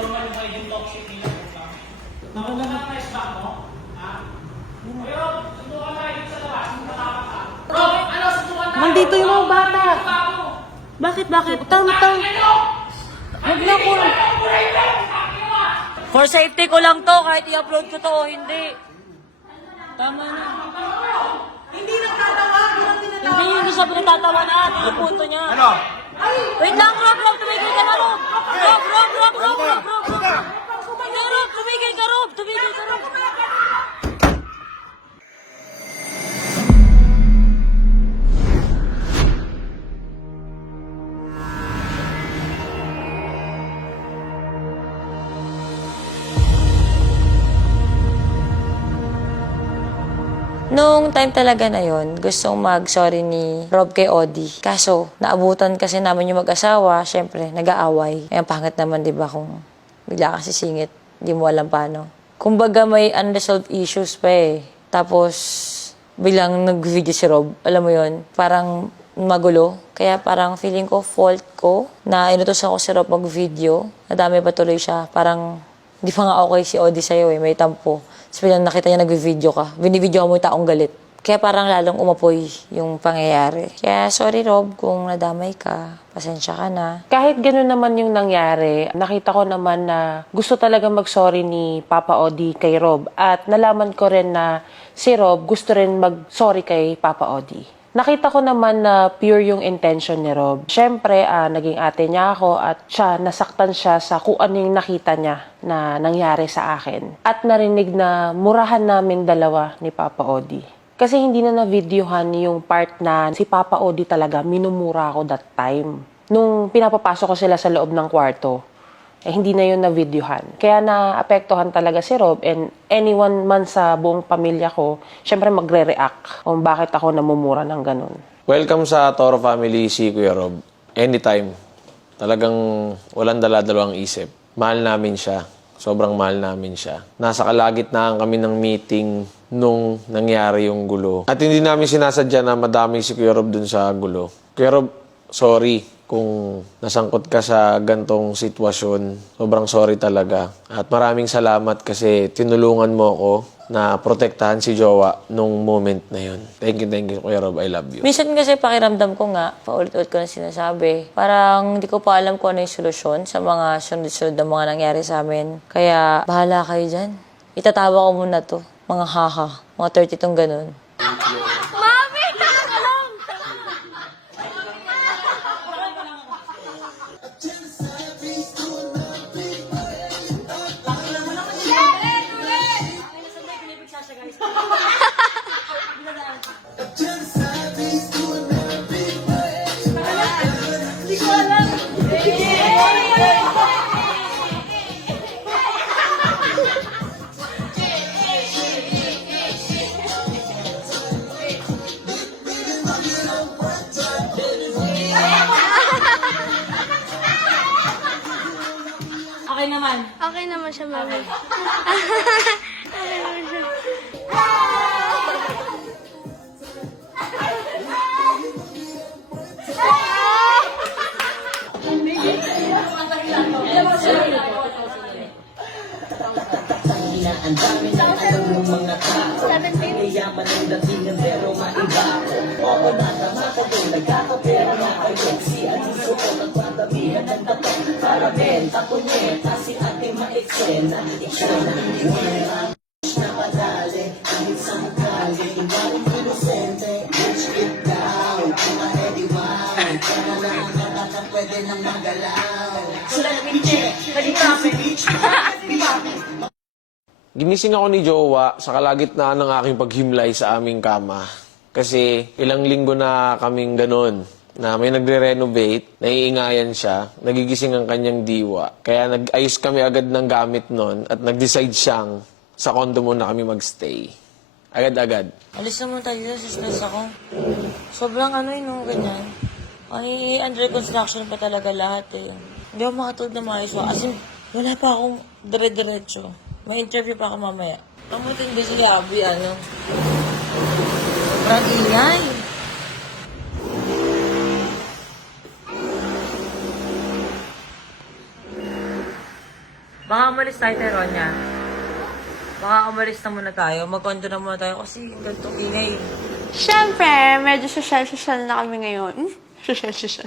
normal yung kayo yung toxic nila. Naku na na ba mo? Ha? Pero, sundukan tayo dito sa labas. Matapang ka. Rob, ano, sundukan tayo? Nandito yung mga bata. Bakit? Tama. Huwag na po. For safety ko lang to, kahit i-upload ko to o hindi. Tama na. Hindi nagtatawa, Hindi yung gusto ko natatawa na, ito yung punto niya. Ano? Wait lang, Rob, tumigil ka na, Rob. Rob. Hindi, Rob, tumigil ka, Rob. Nung time talaga na yon, gustong mag-sorry ni Rob kay Odi. Kaso, naabutan kasi namin yung mag-asawa, syempre, nag-aaway. Ang pangit naman, di ba, kung bigla kang sisingit, di mo alam paano. Kumbaga may unresolved issues pa eh. Tapos, biglang nag-video si Rob. Alam mo yon, parang magulo. Kaya parang feeling ko, fault ko, na inutusan ko si Rob mag-video. Nadami pa tuloy siya. Parang, di pa nga okay si Odi sa'yo eh, may tampo. Tapos bilang nakita niya nag-video ka, binibidyo mo yung taong galit. Kaya parang lalong umapoy yung pangyayari. Kaya sorry Rob kung nadamay ka, pasensya ka na. Kahit gano'n naman yung nangyari, nakita ko naman na gusto talaga mag-sorry ni Papa Odi kay Rob. At nalaman ko rin na si Rob gusto rin mag-sorry kay Papa Odi. Nakita ko naman na pure yung intention ni Rob. Siyempre, naging ate niya ako at nasaktan siya sa kung ano yung nakita niya na nangyari sa akin. At narinig na murahan namin dalawa ni Papa Odi. Kasi hindi na na-videohan yung part na si Papa Odi talaga minumura ako that time. Nung pinapapasok ko sila sa loob ng kwarto, hindi na yun na-videohan. Kaya naapektuhan talaga si Rob and anyone man sa buong pamilya ko, syempre magre-react kung bakit ako namumura ng ganun. Welcome sa Toro Family, si Kuya Rob. Anytime. Talagang walang dala-dalawang isip. Mahal namin siya. Sobrang mahal namin siya. Nasa kalagitnaan kami ng meeting nung nangyari yung gulo. At hindi namin sinasadya na madaming si Kuya Rob dun sa gulo. Kuya Rob, sorry kung nasangkot ka sa gantong sitwasyon. Sobrang sorry talaga. At maraming salamat kasi tinulungan mo ako na protektahan si Jowa nung moment na yun. Thank you, Kuya Rob. I love you. Minsan kasi pakiramdam ko nga, paulit-ulit ko na sinasabi, parang hindi ko pa alam kung ano yung solusyon sa mga sunod-sunod na mga nangyari sa amin. Kaya bahala kayo dyan. Itatawa ko muna to. Mga haha. Mga 30 tong ganun. Okay naman siya, mami. Okay naman siya. Ang dami ng alam ng mga tao. Yayaman ang datingan pero maiba ako. Oo, natamata yung nagkakapera na kayo. Si Ate Suko nagpatabihan ng tatang para benta punyeta. Si Ate Maeksena Iksena Wala na padali kahit sa mukali. Ibaring inosente bitch it down. Kung ma-ready wow. Kaya na ang nakaka pwede nang magalaw. Sila na bitch bitch. Ginising ako ni Jowa sa kalagitnaan ng aking paghimlay sa aming kama. Kasi ilang linggo na kaming ganun, na may nagre-renovate, naiingayan siya, nagigising ang kanyang diwa. Kaya nag-ayos kami agad ng gamit nun at nag-decide siyang sa condo muna kami magstay. Agad-agad. Alis naman tayo dito, stress ako. Sobrang yung ganyan. Ay, under construction pa talaga lahat eh. Hindi ako makatulog na maayos. As in, wala pa akong dire-diretso. May interview pa ako mamaya. Pamutin din si Abby, sobrang ingay. Baka umalis tayo, Teronya. Baka umalis na muna tayo. Mag-condo na muna tayo kasi ganitong ingay. Siyempre, medyo social na kami ngayon. Social.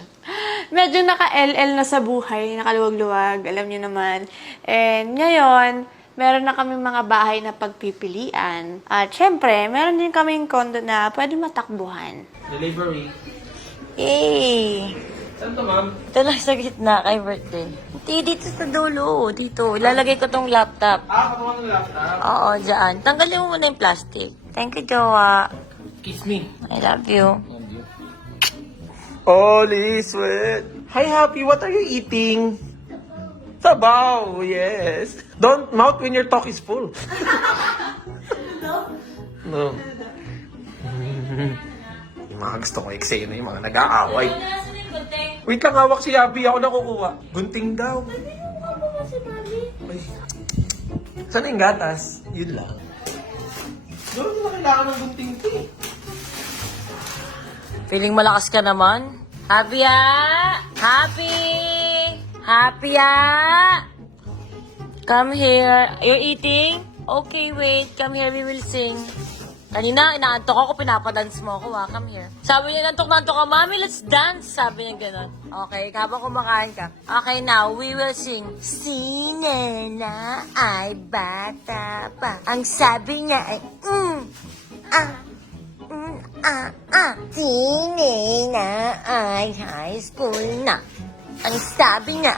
Medyo naka-LL na sa buhay, nakaluwag-luwag, alam niyo naman. And ngayon, meron na kami mga bahay na pagpipilian. At syempre, meron din kaming condo na pwede matakbuhan. Delivery. Yay! Saan to, ma'am? Ito lang sa gitna kay birthday. Hindi, dito sa dulo. Dito. Ilalagay ko tong laptop. Patungan ng laptop. Oo, dyan. Tanggalin mo muna yung plastic. Thank you, Jowa. Kiss me. I love you. Holy sweat. Hi, Happy. What are you eating? Sabaw. Yes. Don't mouth when your talk is full. No. Yung mga gusto ko eksena, yung mga nag-aaway. Wait lang, hawak si Happy. Ako nakukuha. Gunting daw. Ay. Saan yung gatas? Yun lang. Doon na kailangan ng gunting ko eh. Feeling malakas ka naman. Happy ah! Happy! Happy ah! Come here. You're eating? Okay, wait. Come here, we will sing. Kanina, inaantok ako, pinapadance mo ako, ha? Come here. Sabi niya, nantok ka, Mami, let's dance. Sabi niya gano'n. Okay, habang kumakain ka. Okay, now, we will sing. Si Nena ay bata pa. Ang sabi niya ay, Si Nena ay high school na. Ang sabi niya,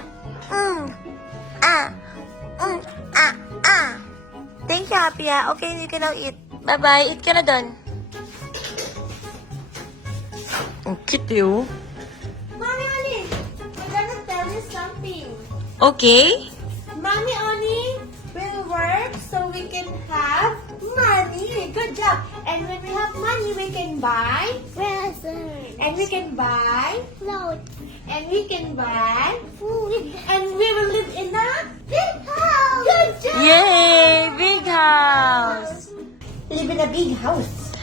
Thank you, Happy, ha? Okay, you can now eat. Bye-bye. Eat ka na doon. Ang cute, yun. Mommy Oni, I'm gonna tell you something. Okay. Mommy Oni will work so we can have money. Good job. And when we have money, we can buy presents. And we can buy clothes. And we can buy food. And we will live in a big house. Good job. Yay! Big house! Live in a big house.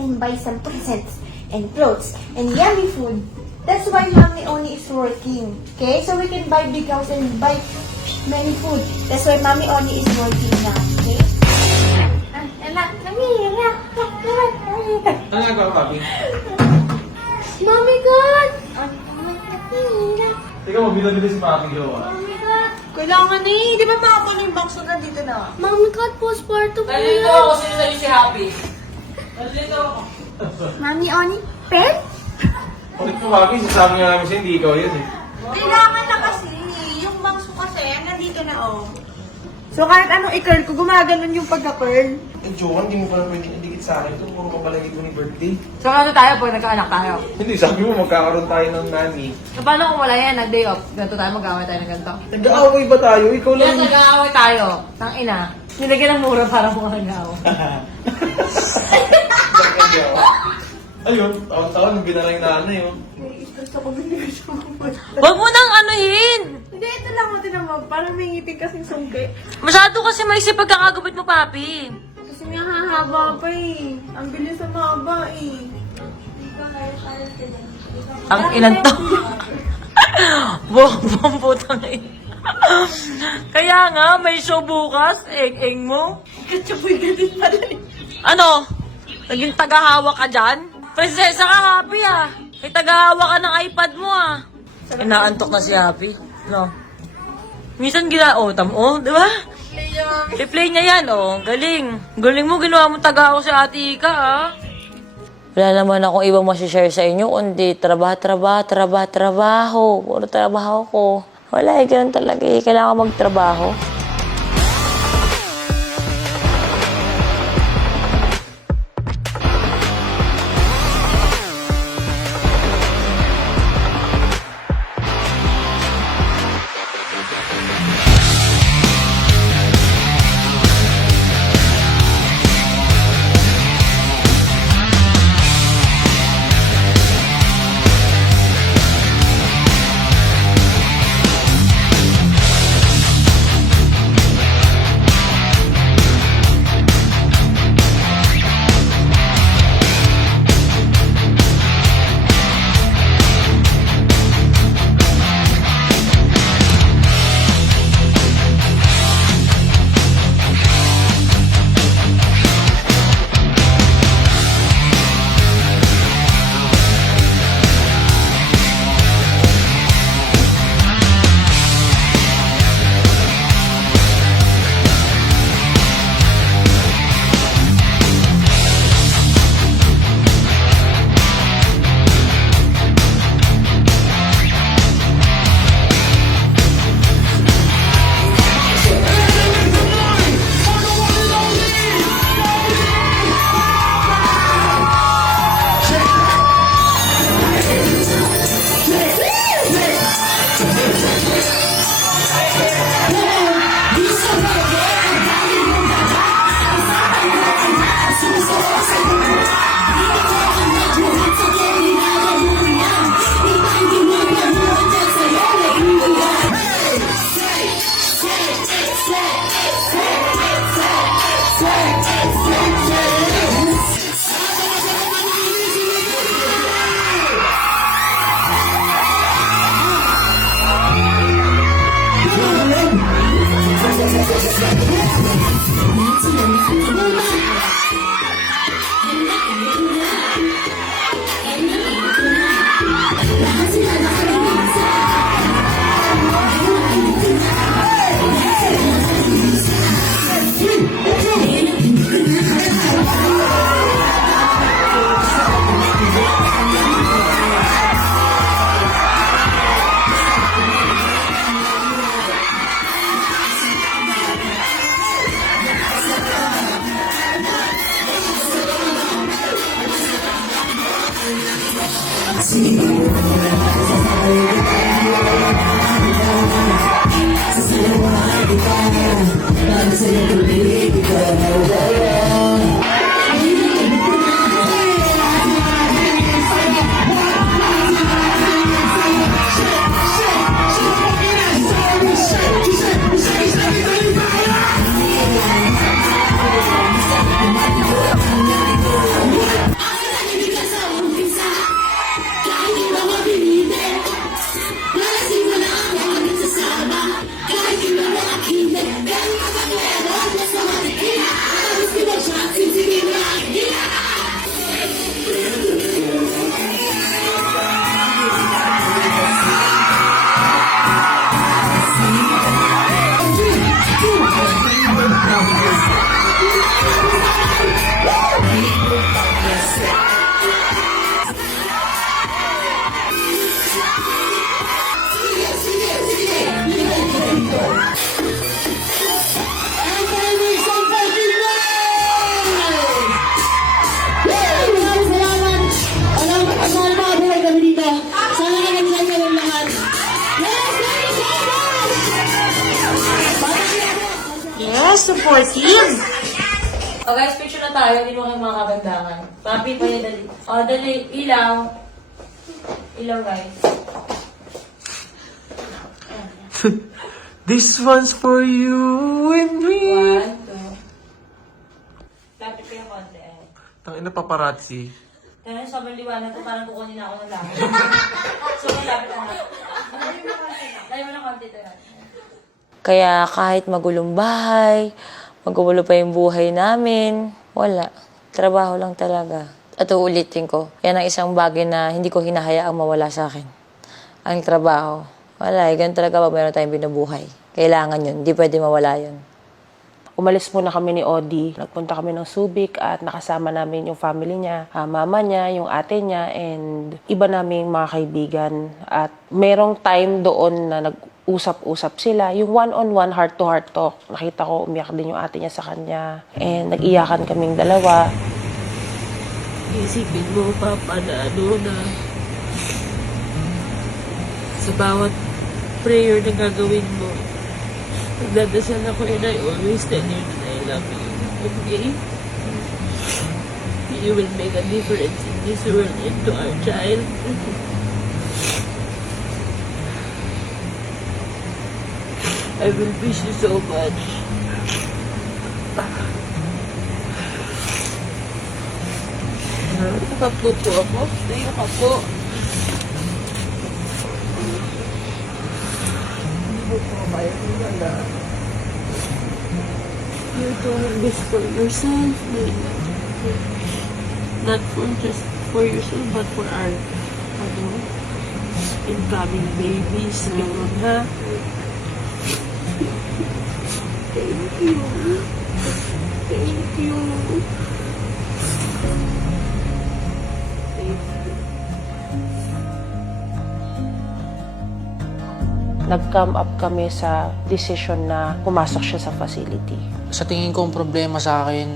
And buy some presents and clothes and yummy food. That's why Mommy Oni is working. Okay? So we can buy big house and buy many food. That's why Mommy Oni is working now. Okay? Anak, come here. Ano nagawa, Papi? Mommy God! Teka, mabila-bila si Papi, Jowa. Mommy God! Kailangan eh. Di ba makapon yung box na dito na? Mommy God, postpartum po Nalito yan. ako sino sa'yo si Happy. Nalito ako. Mommy Oni, pen? Ulit mo, Papi, sasabi nga namin siya, hindi ikaw yun eh. Kailangan na kasi. Yung box ko kasi, nandito na oh. So kahit anong i-curl ko, gumaganon yung pagka-curl. Eh, Jowa, hindi mo pala pwedeng idikit sa akin. Ito, puro kapalagay ko ni birthday. So ano tayo pag nagkaanak tayo? Hindi, sabi mo magkakaroon tayo ng nanny. So paano kung wala yan, nag-day off? Ganito tayo, mag-away tayo ng ganito. Nag-aaway ba tayo? Ikaw lang. Yes, nag-aaway tayo. Tang ina. Nilagyan ng mura para mukha nag-aaway. Ayun, taon-taon, binala yung nanay, oh. Gusto ko binigay siya Huwag mo nang anuhin! Hindi, ito lang mo tinamag. Parang may ngipin kasing sungki. Masyado kasi maisip pagkakagupit mo, Papi. Kasi may hahaba pa eh. Ang bilis sa mahaba eh. Ang ilan to. Bom putang ina. Kaya nga, may show bukas. Eng-eng mo. Katsapoy ka din pala eh. Ano? Naging tagahawak ka dyan? Prinsesa ka, Happy, ah. May tagahawak ka ng iPad mo, ah. Inaantok na si Happy. No. Minsan di ba? Replay niya yan, oh. Galing. Galing mo, ginawa mo taga-ako si Ate Ika, ah. Wala naman akong ibang masishare sa inyo, kundi trabaho. Puro trabaho ko. Wala, ganun talaga eh. Kailangan magtrabaho. Yes, supportive. Oh guys, picture na tayo. Hindi mo kayo mga kagandangan. Papi, pwede dali. Oh, dali. Ilaw. Ilaw, guys. This one's for you and me. 1, 2. Lapit kayo konti. Tangina paparazzi. Kaya sobrang liwanag ko, parang kukunin na ako ng langit. So, malapit na nga. Dali mo na konti ito. Kaya kahit magulong bahay, magugulo pa yung buhay namin, wala. Trabaho lang talaga. At uulitin ko, yan ang isang bagay na hindi ko hinahayaang mawala sa akin. Ang trabaho. Wala, ganun talaga pag meron tayong binubuhay. Kailangan yun, hindi pwede mawala yun. Umalis muna kami ni Odi. Nagpunta kami ng Subic at nakasama namin yung family niya, mama niya, yung ate niya, and iba naming mga kaibigan. At merong time doon na nag-usap-usap sila. Yung one-on-one, heart-to-heart talk. Nakita ko, umiyak din yung ate niya sa kanya. And nag-iyakan kaming dalawa. Isipin mo, Papa, na sa bawat prayer na gagawin mo, nagdadasal ako and I always tell you that I love you. Okay? You will make a difference in this world and to our child. I will miss you so much. Nakapo po ako. Tayo ka po. You're doing this for yourself, not for just for yourself, but for our incoming babies. Ganun, ha? Thank you. Thank you. Nag-come up kami sa decision na pumasok siya sa facility. Sa tingin ko ang problema sa akin,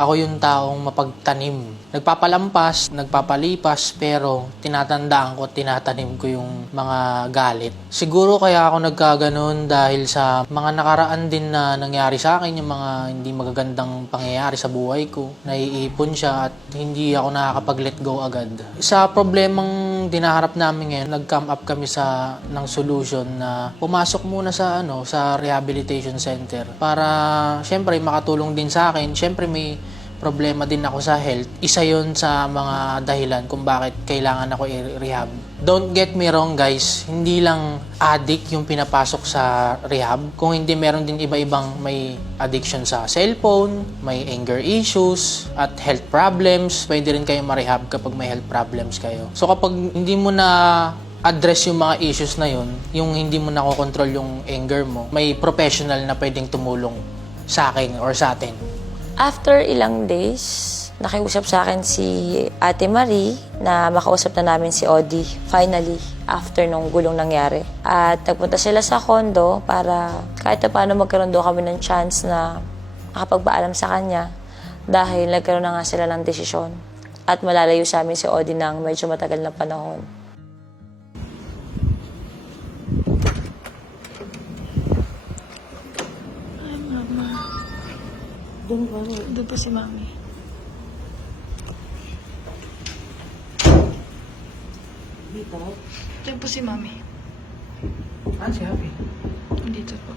ako yung taong mapagtanim. Nagpapalampas, nagpapalipas, pero tinatandaan ko at tinatanim ko yung mga galit. Siguro kaya ako nagkaganon dahil sa mga nakaraan din na nangyari sa akin, yung mga hindi magagandang pangyayari sa buhay ko. Naiipon siya at hindi ako nakakapag-let go agad. Sa problemang yung dinaharap namin ngayon, nag-come up kami ng solution na pumasok muna sa rehabilitation center para syempre makatulong din sa akin. Syempre may problema din ako sa health. Isa yun sa mga dahilan kung bakit kailangan ako i-rehab. Don't get me wrong guys, hindi lang addict yung pinapasok sa rehab. Kung hindi, meron din iba-ibang may addiction sa cellphone, may anger issues, at health problems. Pwede rin kayo ma-rehab kapag may health problems kayo. So kapag hindi mo na address yung mga issues na yun, yung hindi mo nakokontrol yung anger mo, may professional na pwedeng tumulong sa akin or sa atin. After ilang days, nakiusap sa akin si Ate Marie na makausap na namin si Odi. Finally, after nung gulong nangyari. At nagpunta sila sa condo para kahit na paano magkaroon doon kami ng chance na makapagpaalam sa kanya dahil nagkaroon na nga sila ng desisyon at malalayo sa amin si Odi ng medyo matagal na panahon. Doon po si Mami. Doon po si Mami. Si Happy? Dito po.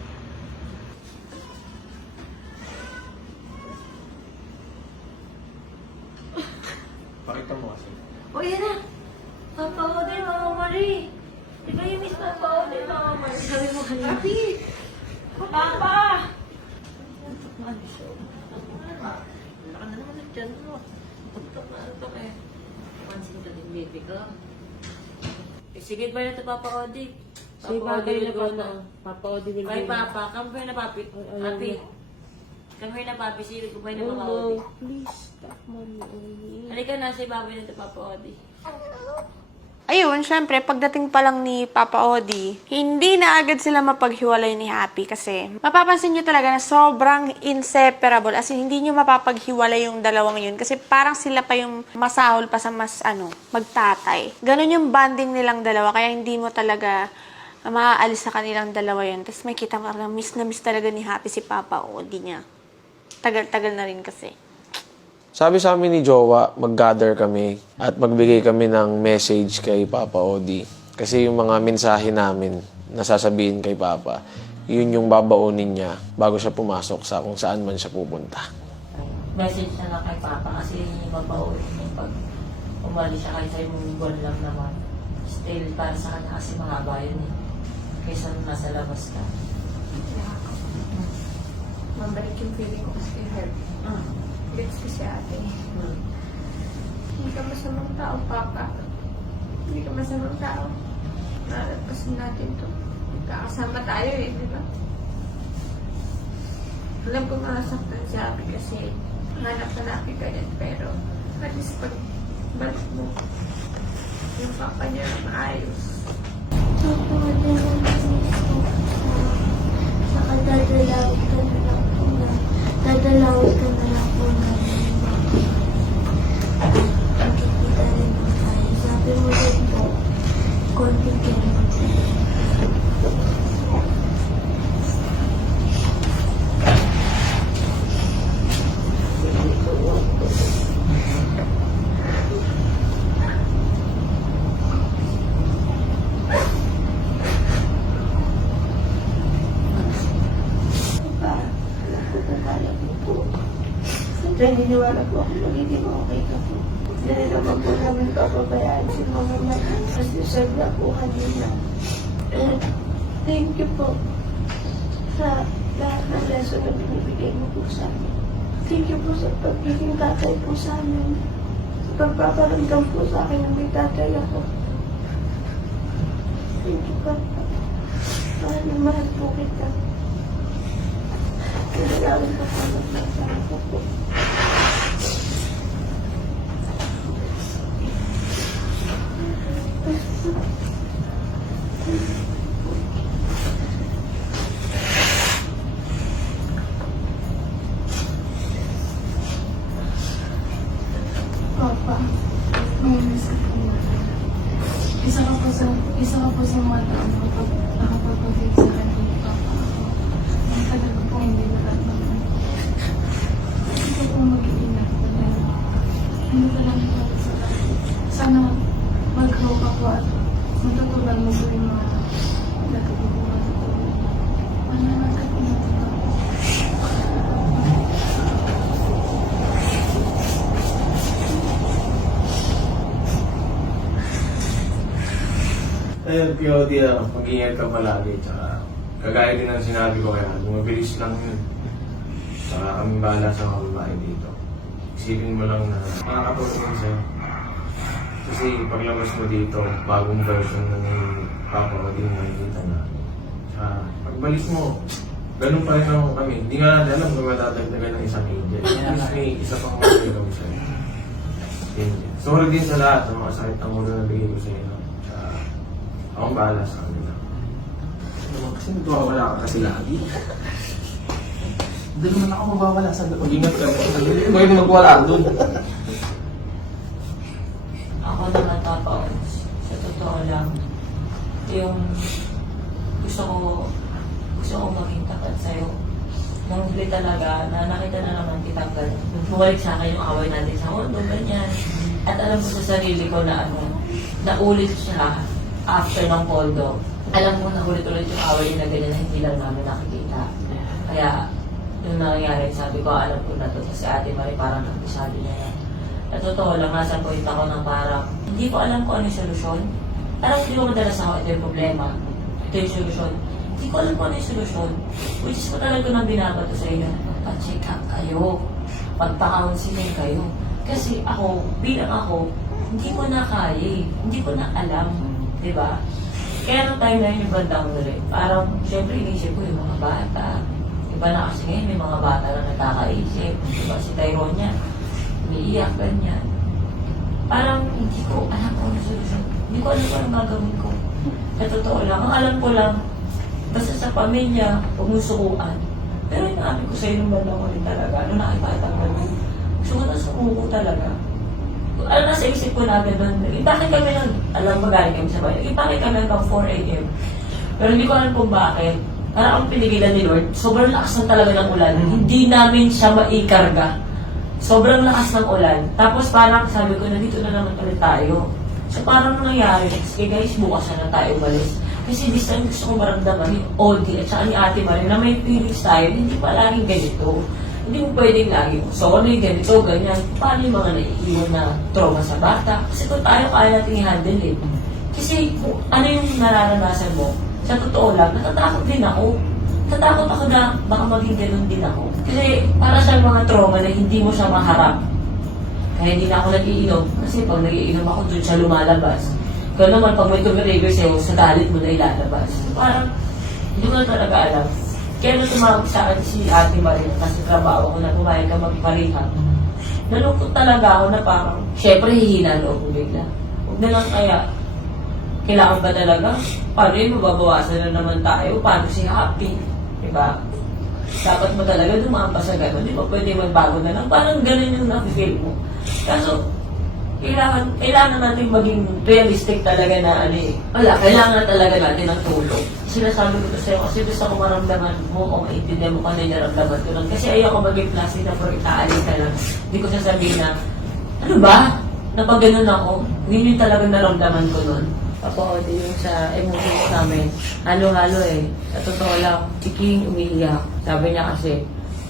Pakita mo kasi. O yan na! Papa Odi, Mama Marie! Di ba yung miss Papa Odi, Mama Marie? Sabi mo kanina. Happy! Papa! Sige ba na ito, Papa Odi? Papa Odi na Papa. Papa Odi will Ay, Papa, come here na, Papi. Papi. Come here na, Papi. Sige ko ba na, Papa Odi? Please, stop, Mommy. Halika na, si Papi na ito, Papa Odi. Ayun, syempre, pagdating pa lang ni Papa Odi, hindi na agad sila mapaghiwalay ni Happy kasi mapapansin nyo talaga na sobrang inseparable. As in, hindi nyo mapapaghiwalay yung dalawang yun kasi parang sila pa yung masahol pa sa magtatay. Ganon yung bonding nilang dalawa kaya hindi mo talaga maaalis sa kanilang dalawa yun. Tapos may kita mo na miss talaga ni Happy si Papa Odi niya. Tagal-tagal na rin kasi. Sabi sa amin ni Jowa, mag-gather kami at magbigay kami ng message kay Papa Odi. Kasi yung mga mensahe namin na sasabihin kay Papa, yun yung babaunin niya bago siya pumasok sa kung saan man siya pupunta. Message na lang kay Papa kasi mabaunin niya pag umalis siya kahit sa yung buwan lang naman. Still, para sa kanya kasi mahaba yun eh. Kaysa nasa labas ka. Mabalik yung feeling ko kasi kay Herb. Gets ko si ate. Hindi ka masamang tao, Papa. Hindi ka masamang tao. Nalagpasin natin to. Magkakasama tayo eh, di ba? Alam ko masaktan si Abby kasi hanap-hanapin ka yan, pero at least pag balik mo, yung papa niya maayos. Papa, wala lang gusto. Saka dadalawin ka na lang po na. Dadalawin ka na lang po na. Nakikita rin po tayo. Sabi mo rin po, konting kaya tayo. Kaya niniwala po ako magiging okay ka po. Hindi naman po namin papabayaan si Mama Marie kasi deserve na po kanina. And thank you po sa lahat ng lesson na binibigay mo po sa amin. Thank you po sa pagiging tatay po sa amin. Sa pagpaparamdam po sa akin na may tatay ako. Thank you po. Mahal na mahal po kita. Kailangan ko po magpapala ko po. Papa, may nasa po. Isa ka po sa mga tao nakapagpagay sa akin ni Papa ako. sa'yo, POD, mag-ingat ka palagi. Tsaka, kagaya din ang sinabi ko kaya, mabilis lang yun. Tsaka kami bahala sa mga babae dito. Isipin mo lang na makakatulong yun sa'yo. Kasi paglabas mo dito, bagong version na ng Papa o din nakikita na. Tsaka, pagbalik mo, ganun pa rin naman kami. Hindi nga natin alam kung matadagdagan ng isang angel. At least may isa pang magagawa sa'yo. Sorry din sa lahat ng mga sakit ng ulo na bigay ko sa inyo. Akong bahala sa kanila. Kasi nagwawala ka kasi lagi. Doon naman ako mawawala sa loob. Ingat ka. Hindi mo yung magwala doon. Ako naman tapos, sa totoo lang, yung gusto ko maging tapat sa'yo. Nung huli talaga, na nakita na naman kitang gano'n. Bumalik sa akin yung away natin sa mundo, ganyan. At alam ko sa sarili ko na naulit siya after ng poldo. Alam ko na ulit-ulit yung away na ganyan na hindi lang namin nakikita. Kaya, yung nangyayari, sabi ko, alam ko na to. Kasi Ate Marie parang napisali niya na. At totoo lang, nasa point ako ng parang, hindi ko alam kung ano yung solusyon. Parang hindi ko madalas ako, ito yung problema. Ito yung solusyon. Hindi ko alam kung ano yung solusyon. Which is matagal ko nang binabato sa inyo. Magpa-check up kayo. Magpa-counseling kayo. Kasi ako, bilang ako, hindi ko na kaya eh. Hindi ko na alam. Diba? Kaya nung time na yun yung bandang ulit, parang, syempre, inisip ko yung mga bata. Iba na kasi ngayon, may mga bata na nagkakaisip. Diba? Si Tyrone niya, umiiyak, ganyan. Parang, hindi ko alam kung ano solusyon. Hindi ko alam kung anong gagawin ko. Sa totoo lang, ang alam ko lang, basta sa pamilya, huwag mong sukuan. Pero yung namin ko sa'yo nung bandang ulit talaga, nung nakipatanggal mo, gusto ko na sumuko talaga. Alam na sa isip ko natin doon, bakit kami alam magaling kami sa bayan, bakit kami hanggang 4 a.m. Pero hindi ko alam kung bakit. Parang ang pinigilan ni Lord, sobrang lakas ng talaga ng ulan. Hindi namin siya maikarga. Sobrang lakas ng ulan. Tapos parang sabi ko, nandito na naman ulit tayo. So parang nangyari, sige guys, bukas na tayo umalis. Kasi this time gusto ko maramdaman ni Odi at saka ni Ate Marie na may feelings tayo, hindi pa laging ganito. Hindi mo pwedeng lagi, sorry, ganito, ganyan. Paano yung mga naiiwan na trauma sa bata? Kasi kung tayo kaya natin i-handle eh. Kasi kung ano yung nararanasan mo, sa totoo lang, natatakot din ako. Natatakot ako na baka maging ganun din ako. Kasi para sa mga trauma na hindi mo siya maharap. Kaya hindi na ako nag-iinom. Kasi pag nag-iinom ako, doon siya lumalabas. Kaya naman, pag may tumiriver sa'yo, sa galit mo na ilalabas. Parang, hindi ko na talaga alam. Kaya nung tumawag sa akin si Ate Marie, kasi trabaho ko na pumayag ka magparehab. Nalungkot talaga ako na parang, syempre hihina loob ko bigla. Huwag na lang kaya, kailangan ba talaga? Paano yun, mababawasan na naman tayo? Paano si Happy? Diba? Dapat mo talaga dumaan pa sa gano'n. Di ba pwede magbago na lang? Parang gano'n yung na-feel mo. Kaso, kailangan natin maging realistic talaga na kailangan talaga natin ng tulong. Sinasabi ko to sa'yo kasi gusto ko maramdaman mo o maintindihan mo kung ano yung naramdaman ko lang. Kasi ayoko maging plastic na for itaalis ka lang. Hindi ko sasabihin na, ano ba? Napag ganun ako. Yun yung talagang naramdaman ko nun. Papa, yung sa emotions namin, halo-halo eh. Sa totoo lang, si King umiiyak. Sabi niya kasi,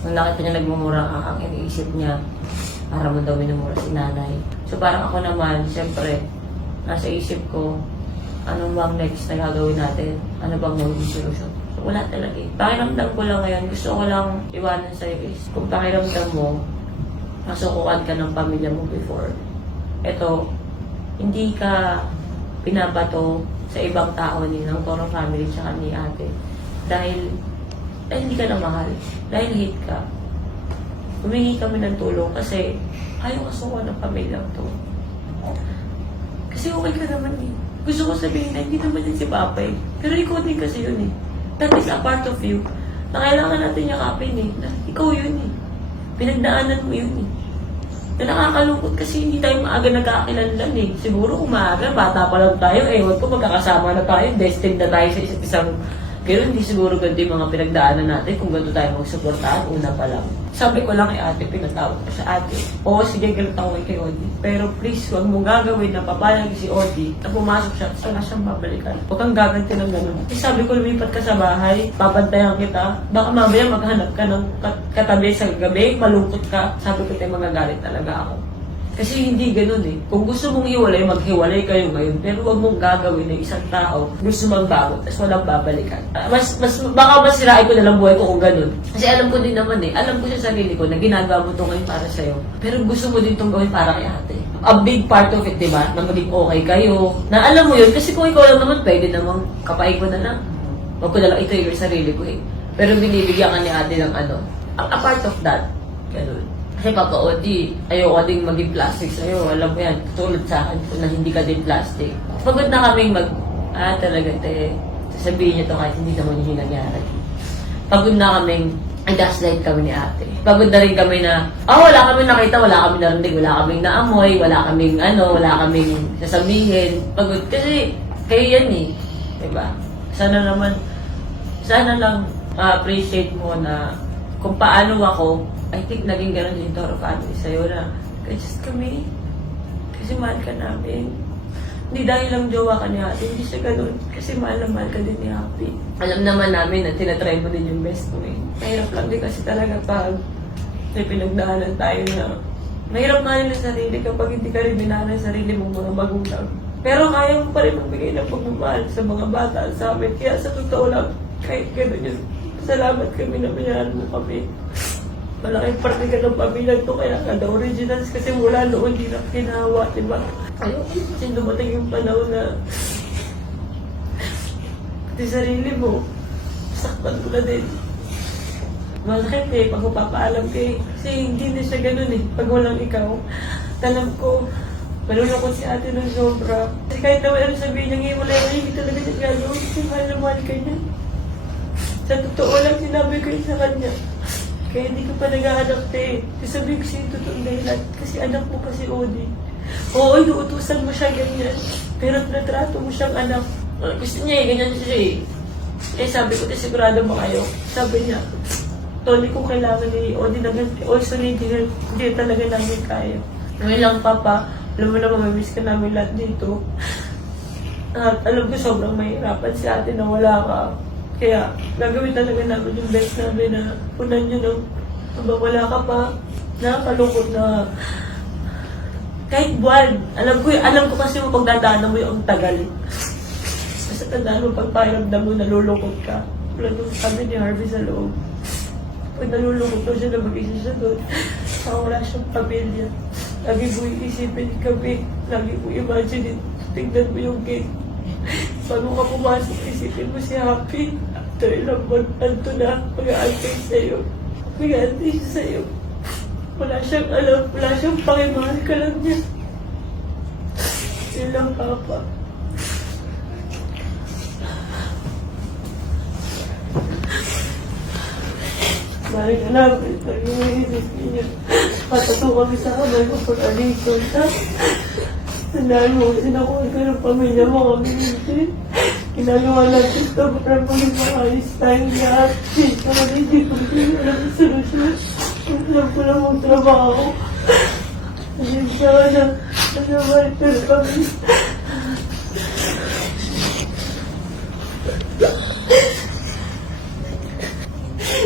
nung nakita niya nagmumura ang iniisip niya, para mo daw minumura si nanay. So parang ako naman, siyempre, nasa isip ko, anong bang next na gagawin natin? Ano bang magiging solusyon? So wala talaga eh. Pakiramdam ko lang ngayon, gusto ko lang iwanan sa'yo is, kung pakiramdam mo, nasukukan ka ng pamilya mo before. Ito, hindi ka pinabato sa ibang tao ng Toro family tsaka ni ate. Dahil hindi ka na mahal. Dahil hate ka. Humingi kami ng tulong kasi ayaw kasukuan ng pamilya to. Kasi okay ka naman eh. Gusto ko sabihin na hindi naman yun si Papa eh. Pero ikaw din kasi yun eh. That is a part of you na kailangan natin yakapin eh. Na ikaw yun eh. Pinagdaanan mo yun eh. Na nakakalungkot kasi hindi tayo maaga nagkakakilanlan eh. Siguro kung maaga, bata pa lang tayo, ewan ko magkakasama na tayo, destined na tayo sa isa't isang. Pero hindi siguro ganito yung mga pinagdaanan natin kung ganito tayo magsuportahan, una pa lang. Sabi ko lang kay ate, pinatawag ko sa ate. Oo, sige, ganito ako kay Odi. Pero please, huwag mo gagawin na papalag si Odi na pumasok siya, saka siyang babalikan. Huwag kang gaganti ng gano'n. Kasi sabi ko, lumipat ka sa bahay, papantayan kita. Baka mamaya maghanap ka ng katabi sa gabi, malungkot ka. Sabi ko tayo, magagalit talaga ako. Kasi hindi ganun eh. Kung gusto mong hiwalay, maghiwalay kayo ngayon. Pero huwag mong gagawin ng isang tao gusto magbago, tapos walang babalikan. Baka masirain ko na lang buhay ko kung ganun. Kasi alam ko din naman eh, alam ko sa sarili ko na ginagawa mo to ngayon para sa'yo. Pero gusto mo din itong gawin para kay ate. A big part of it, diba? Na maging okay kayo. Na alam mo yun, kasi kung ikaw lang naman, pwede namang kapain ko na lang. Huwag ko na lang i-trigger sarili ko eh. Pero binibigyan ka ni ate ng ano. A part of that, ganun. Kasi Papa Odi, ayoko ding maging plastic sa'yo. Alam mo yan, tulad sa akin na hindi ka din plastic. Pagod na kaming talaga te, sasabihin niyo to kahit hindi naman yung nangyari. Pagod na kaming, gaslight kami ni ate. Pagod na rin kami na, wala kami nakita, wala kami narinig, wala kaming naamoy, wala kaming wala kaming sasabihin. Pagod kasi, kayo yan eh. Diba? Sana lang appreciate mo na kung paano ako, I think naging gano'n din Toro family sa'yo na just kami. Kasi mahal ka namin. Hindi dahil lang jowa ka ni ate, hindi siya gano'n. Kasi mahal na mahal ka din ni Happy. Alam naman namin na tinatry mo din yung best mo eh. Mahirap lang din kasi talaga pag may pinagdaanan tayo na mahirap nga rin ang sarili kapag hindi ka rin binaanan ang sarili mong mga magulang. Pero kaya mo pa rin magbigay ng pagmamahal sa mga bata sa amin. Kaya sa totoo lang, kahit gano'n yun, salamat kami na mayroon mo kami. Malaking parte ka ng pamilya to, kaya ka the originals kasi mula noon hindi na kinahawa, diba? Ayaw kasi dumating yung panahon na pati sarili mo, sakpan mo na din. Malakit eh, pag mapapaalam kayo, kasi hindi na siya ganun eh, pag walang ikaw. Tanam ko, malulungkot si ate ng sobra. Kasi kahit naman ano sabihin niya, ngayon wala yung hindi talaga niya gagawin kasi mahal na mahal ka niya. Sa totoo lang sinabi ko yun sa kanya. Kaya hindi ko pa nag-aanak eh. Sasabihin ko siya yung totoong dahilan. Kasi anak mo kasi Odi. Oo, inuutusan mo siya ganyan. Pero natrato mo siyang anak. Gusto niya eh, ganyan siya eh. Eh sabi ko, sigurado ba kayo? Sabi niya, Tony, kung kailangan ni Odi na ganti, also hindi talaga namin kaya. Ngayon lang, Papa, alam mo naman, mamiss ka namin lahat dito. At alam ko, sobrang mahirapan si ate na wala ka. Kaya gagawin talaga namin yung best namin na punan nyo nung habang wala ka pa, nakakalungkot na kahit buwan. Alam ko kasi mapagdadaanan mo yung tagal. Kasi tandaan mo pag pakiramdam mo, nalulungkot ka. Wala nung sabi ni Harvey sa loob. Pag nalulungkot mo siya na mag-isa siya doon, saka wala siyang pamilya. Lagi mo iisipin kami, lagi mo imagine, tignan mo yung gate. Paano ka pumasok, isipin mo si Happy. After ilang month, anto na, mag-aantay sa'yo. Mag-aantay siya sa'yo. Wala siyang alam, wala siyang pakimahal ka lang niya. Yun lang, Papa. Mahal ka namin, lagi mo iisipin niya. Patato kami sa kamay mo pag alikon, ha? Tandaan mo, sinakuha ka ng pamilya mo kami hindi. Ginagawa natin ito para maging maayos tayo lahat. Pero hindi ko alam ang solusyon. Alam ko lang magtrabaho. Hindi ka na nasamariter kami.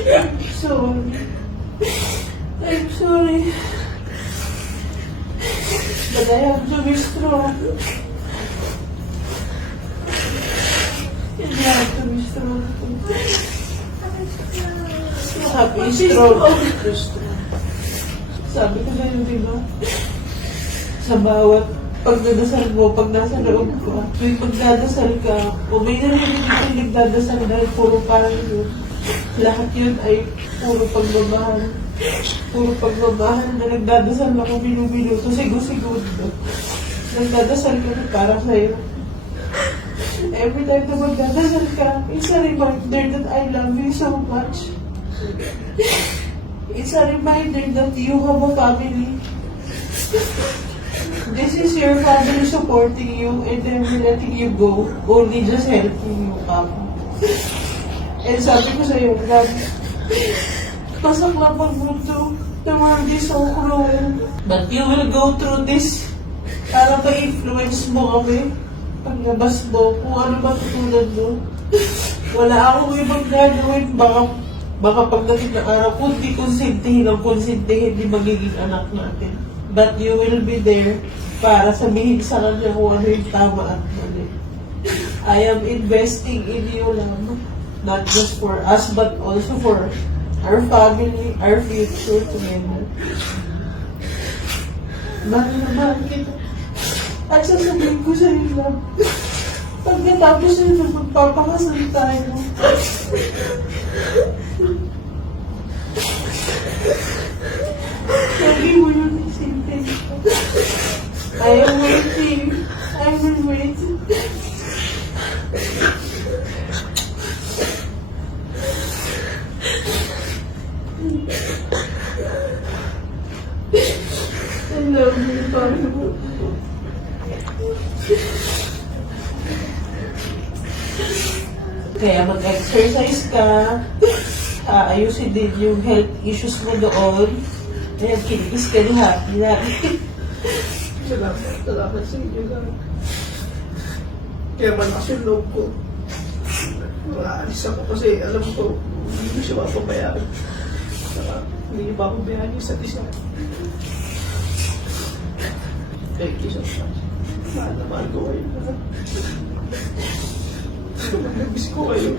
I'm sorry. I'm sorry. But I have to be strong. You have to be strong. You have to be strong. Sabi ko sa'yo, di ba? Sa bawat pagdadasal mo, pag nasa loob ko, may pagdadasal ka, o may narinig ka yung nagdadasal dahil puro parang yun. Lahat yun ay puro pagmamahal. Puro pagmamahal na nagdadasal ako minuto, segundo. Nagdadasal ka na para sa'yo. Every time na magdadasal ka, it's a reminder that I love you so much. It's a reminder that you have a family. This is your family supporting you and then letting you go, only just helping you up. And sabi ko sa'yo, God, pasak lang pag-mundo. The world is so cruel. But you will go through this para ma-influence mo kami. Paglabas mo, kung ano ba tutulad mo. Wala akong ibang gagawin. Baka pagdating ng araw, kung di konsintihin ang konsintihin, di magiging anak natin. But you will be there para sabihin sa kanya kung ano yung tama at mali. I am investing in you lang. Not just for us, but also for our family, our future together. Mahal na mahal kita. At sasabihin ko sa iyo lang, pag natapos na magpapakasal tayo. Lagi mo yun isipin. I am waiting. I will wait. I love you, Pablo. Kaya mag-exercise ka. Ayusin din yung health issues mo doon. Kaya kinikis ka ni Happy na. Salamat sa inyo lang. Kaya malakas yung loob ko. Maalis ako kasi alam ko, hindi ko siya mapabayaan. Saka, hindi niyo ba akong bayaan yung isa't isa. Thank you so much. Mahal na mahal ko kayo. Nag-miss ko kayo.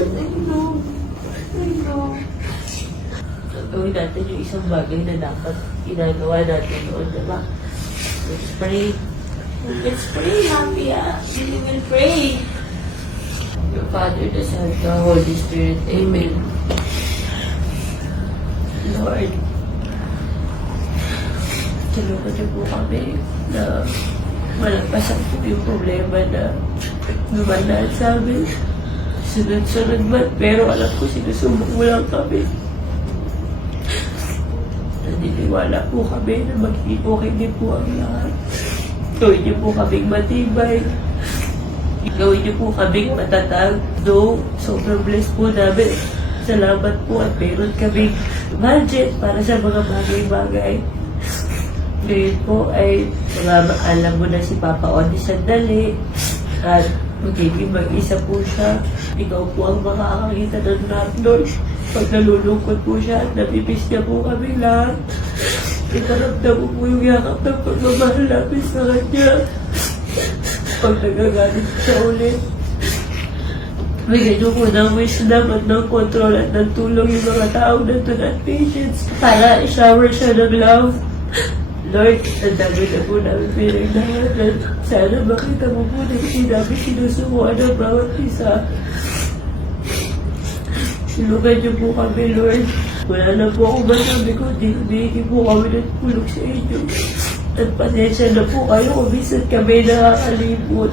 I know. Gawin natin yung isang bagay na dapat ginagawa natin noon, diba? Let's pray. Let's pray, Happy, We will pray. Your Father, the Son, the Holy Spirit. Amen. Lord, tulungan niyo po kami na malagpasan po yung problema na dumadaan sa amin. Sunod-sunod man, pero alam ko sinusubok mo lang kami. Naniniwala po kami na magiging okay din po ang lahat. Gawin niyo po kaming matibay. Gawin niyo po kaming matatag. Though, sobrang blessed po namin. Salamat po at meron kaming budget para sa mga bagay-bagay. Ngayon po ay alam mo na si Papa Odi sandali at magiging mag-isa po siya. Ikaw po ang makakakita ng lahat, Lord. Pag nalulungkot po siya at nabibis niya po kami lahat, itaramdam mo po yung yakap ng pagmamahal namin sa kanya. Pag nagagalit siya ulit, bigyan niyo po ng wisdom at ng control at ng tulong yung mga taong nandun at patience para i-shower siya ng love. Lord, ang dami na po namin pinagdahanan. Sana makita mo po na hindi namin sinusukuan ng bawat isa. Tulungan niyo po kami, Lord. Wala na po akong masabi ko. Hindi po kami nagpulog sa inyo. At pasensya na po kayo kung minsan kami nakakalimot.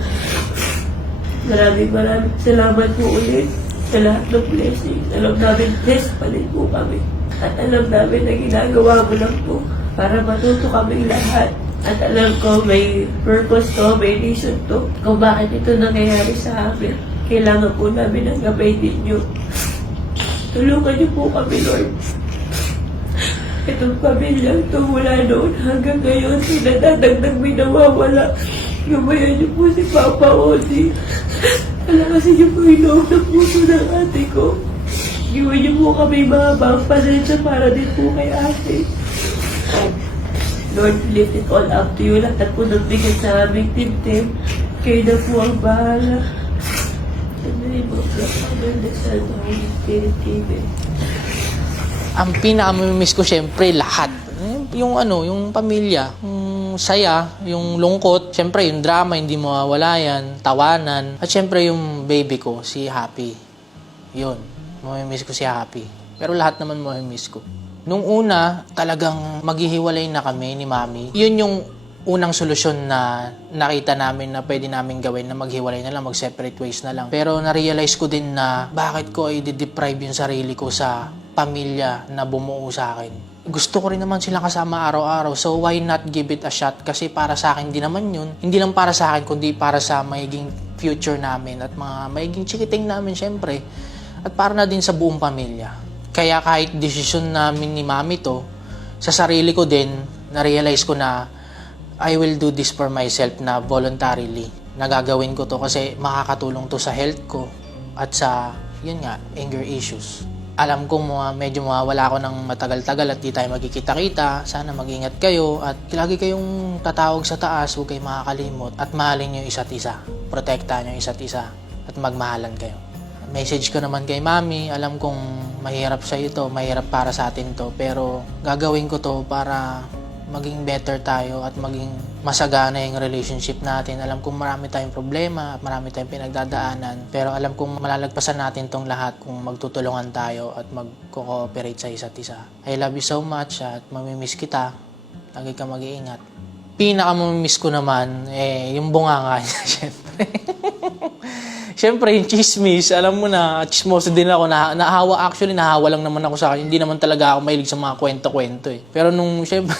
Maraming salamat po ulit sa lahat ng blessings. Alam namin, blessed pa rin po kami. At alam namin na ginagawa mo lang po para matuto kaming lahat. At alam ko, may purpose to, may reason to, kung bakit ito nangyayari sa amin. Kailangan po namin ng gabay ninyo. Tulungan niyo po kami, Lord. Itong pamilyang ito mula noon hanggang ngayon, pinadadagdag may nawawala. Gabayan niyo po si Papa Odi. Alakasin niyo po yung loob ng puso ng ate ko. Gawin niyo po kami mga pasensya para din po kay ate. Lord, lift it all up to you. Lahat po nagbigat sa aming tim-tim. Kayo na po ang bahala. In the name of the Father, the Son, the Holy Spirit, Amen. Ang pinaka-miss ko syempre lahat. Yung yung pamilya, yung saya, yung lungkot, syempre yung drama, hindi mawawala yan, tawanan. At syempre yung baby ko, si Happy. Yun, mamimiss ko si Happy. Pero lahat naman mamimiss ko. Nung una, talagang maghihiwalay na kami ni Mami. Yun yung unang solusyon na nakita namin na pwede namin gawin, na maghiwalay na lang, mag-separate ways na lang. Pero na-realize ko din na bakit ko ay de-deprive yung sarili ko sa pamilya na bumuo sa akin. Gusto ko rin naman silang kasama araw-araw, so why not give it a shot? Kasi para sa akin din naman yun. Hindi lang para sa akin, kundi para sa magiging future namin at mga magiging chikiting namin syempre. At para na din sa buong pamilya. Kaya kahit desisyon namin ni Mami to, sa sarili ko din, na-realize ko na I will do this for myself na voluntarily. Nagagawin ko to kasi makakatulong to sa health ko at sa, yun nga, anger issues. alam kong medyo mawawala ako ng matagal-tagal at di tayo magkikita-kita. Sana mag-ingat kayo at lagi kayong tatawag sa taas, huwag kayong makakalimot at mahalin nyo yung isa't isa. Protektahan nyo yung isa't isa at magmahalan kayo. Message ko naman kay Mami, alam kong mahirap sa ito, mahirap para sa atin to, pero gagawin ko to para maging better tayo at maging masagana yung relationship natin. Alam kong marami tayong problema at marami tayong pinagdadaanan, pero alam kong malalagpasan natin tong lahat kung magtutulungan tayo at mag-cooperate sa isa't isa. I love you so much at mamimiss kita. Lagi ka mag-iingat. Pinaka-mamimiss ko naman, yung bunganga niya, syempre. Siyempre, yung chismis, alam mo na, chismoso din ako. Nahawa lang naman ako sa akin. Hindi naman talaga ako mahilig sa mga kwento-kwento eh. Pero nung, siyempre,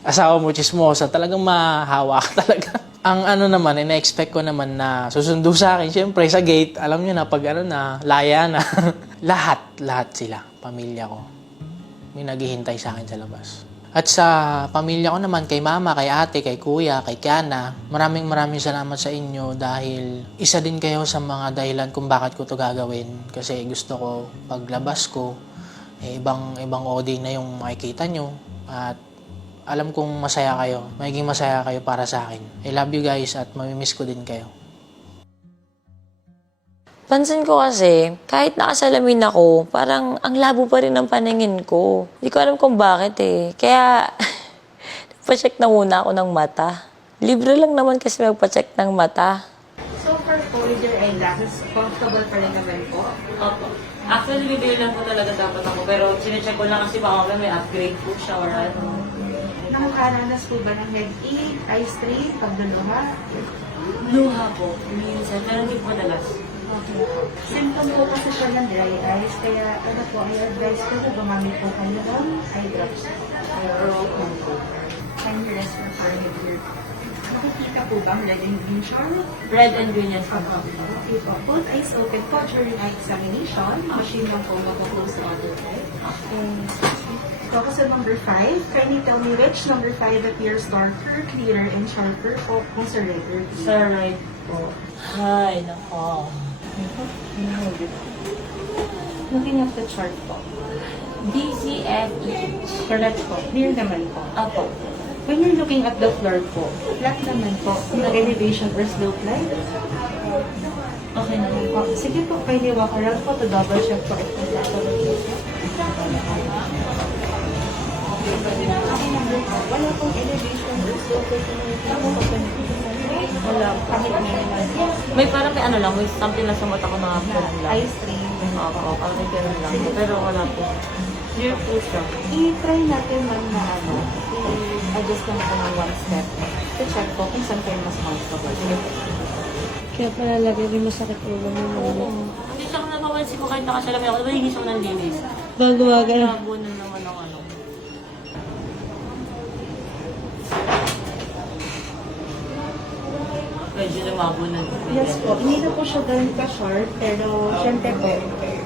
asawa mo chismosa, talagang mahawa ka talaga. Ang naman, ina-expect ko naman na susundo sa akin. Siyempre, sa gate, alam nyo na, pag laya na. lahat sila, pamilya ko. May naghihintay sa akin sa labas. At sa pamilya ko naman, kay mama, kay ate, kay kuya, kay Kiana, maraming salamat sa inyo dahil isa din kayo sa mga dahilan kung bakit ko to gagawin. Kasi gusto ko, paglabas ko, ibang OD na yung makikita nyo. At alam kong masaya kayo, magiging masaya kayo para sa akin. I love you guys at mamimiss ko din kayo. Pansin ko kasi, kahit nakasalamin ako, parang ang labo pa rin ng paningin ko. Hindi ko alam kung bakit eh. Kaya, nagpa-check na muna ako ng mata. Libre lang naman kasi magpa-check ng mata. So far po, with your eyeglasses, comfortable pa rin naman po? Opo. Actually, bibili lang po talaga dapat ako. Pero sinecheck ko lang kasi baka may upgrade po siya or ano. Nakakaranas po ba ng headache, eye strain, pagluluha? Luha po. Minsan, meron din po dalas. Okay. Symptom po kasi siya ng dry eyes, kaya ano po, I advise ko na gumamit po kayo ng eye drops or comfort. Can you rest for 4 minutes? Nakikita po ba ang red and green chart? Red and green yan po. Okay po. Both eyes open po during eye examination. Machine lang po mag-close the other eye. Okay. Focus on number 5. Can you tell me which number 5 appears darker, clearer, and sharper po kung sa red or green? Sa right po. Ay, nako. Looking at the chart po. DCFEH. Correct po. Clear naman po. Apo. When you're looking at the floor po, flat naman po. No elevation or slope line. Okay na. Po. Sige po, pwede walk around po to double check po if flat po. Wala pong elevation or slope line. Wala po. Kahit minimal po. May parang may ano lang, may something lang sa mata ko na film lang. Eye strain. Opo, parang may film lang. Pero wala po. Clear po siya. I-try natin man na i-adjust lang po ng one step to check po kung saan kayo mas comfortable. Kaya pala lagi rin masakit ulo mo. Hindi siya kung napapansin ko kahit nakasalamin ako, nabahigis ako ng linis. Gagawa ka na. Labo na naman ang ano. Medyo lumabo na. Yes po, hindi na po siya ganun ka-sharp, pero syempre po,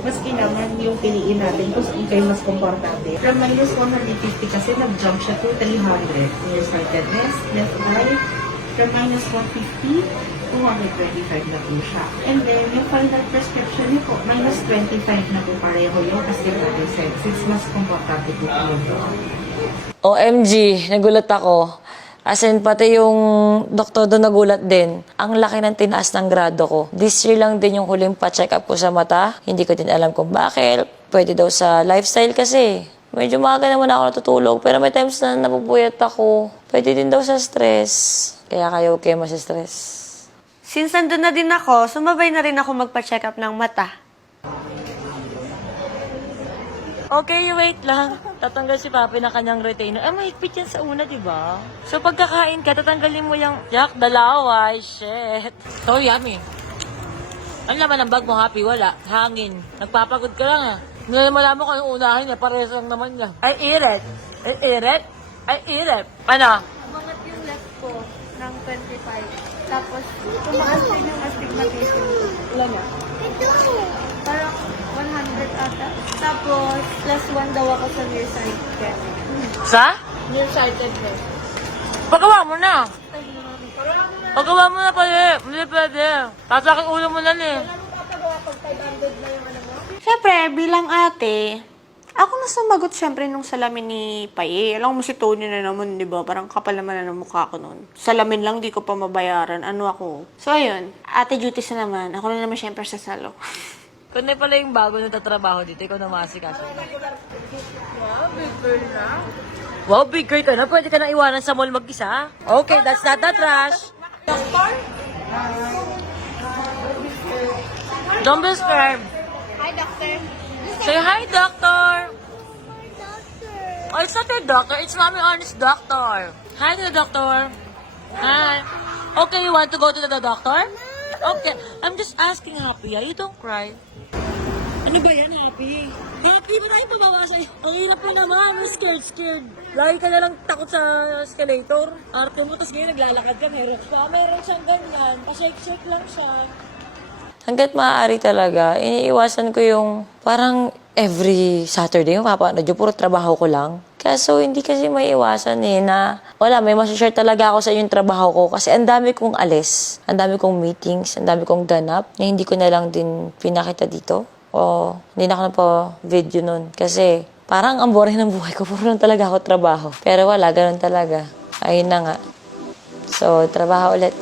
mas kailangan yung piliin natin kung saan kayo mas komportable. From minus 150 kasi nag-jump siya to 300. Your sightedness, left eye, from minus 150, 225 na po siya. And then, yung final prescription niyo po, minus 25 na po pareho yung astigmatism, since mas komportable po yun doon. OMG, nagulat ako. As in, pati yung doktor doon nagulat din. Ang laki ng tinaas ng grado ko. This year lang din yung huling pa-check up ko sa mata. Hindi ko din alam kung bakit. Pwede daw sa lifestyle kasi. Medyo maaga naman ako natutulog. Pero may times na napupuyat ako. Pwede din daw sa stress. Kaya kayo kayo mas-stress. Since nandun na din ako, sumabay na rin ako magpa-check up ng mata. Okay, wait lang. Tatanggal si Papi na kanyang retainer. Mahigpit yan sa una, di ba? So, pagkakain ka, tatanggalin mo yung yak, dalaway, shit. So, yummy. Ano naman ang bag mo, Happy? Wala. Hangin. Nagpapagod ka lang, ah. Nalaman mo kung yung unahin niya, parehas lang naman niya. I eat it. I eat it. I eat it. Ano? Umangat yung left ko ng 25. Tapos, tumaas din yung astigmatism. Wala na. Parang 100 ata. Tapos, plus 1 daw ako sa nearsighted. Sa? Nearsightedness. Pagawa mo na. Pagawa mo na pala. Hindi pwede. Tasakin ulo mo na eh. Wala mo papagawa pag 500 na yung ano mo? Siyempre, bilang ate, ako na sumagot siyempre nung salamin ni Paye. Alam mo si Tony na naman, di ba? Parang kapal naman na ng mukha ko noon. Salamin lang, di ko pa mabayaran. Ano ako? So, ayun. Ate duties na naman. Ako na naman siyempre sa salo. Kung na pala yung bago na tatrabaho dito, ikaw na maasikaso. Wow, big girl ka na. Pwede ka na iwanan sa mall mag-isa. Okay, that's not the trash. Don't be scared. Hi, doctor. Say hi, doctor. Oh, it's not your doctor. It's Mommy Honest doctor. Hi to the doctor. Hi. Okay, you want to go to the doctor? Okay. I'm just asking, Happy. You don't cry. Ano ba yan, Happy? Happy, maraming pabawa sa'yo. Ang hirap mo naman. Scared. Lagi ka na lang takot sa escalator. Arte mo, tapos ngayon naglalakad ka. Meron siyang ganyan. Pa-shake-shake lang siya. Hanggat maaari talaga, iniiwasan ko yung parang every Saturday, mapapanood yun, puro trabaho ko lang. Kaso hindi kasi may iwasan na wala, may masashare talaga ako sa yung trabaho ko kasi ang dami kong alis, ang dami kong meetings, ang dami kong ganap na hindi ko na lang din pinakita dito. O hindi na ako napa-video nun kasi parang ang boring ng buhay ko, puro lang talaga ako trabaho. Pero wala, ganun talaga. Ayun na nga. So, trabaho ulit.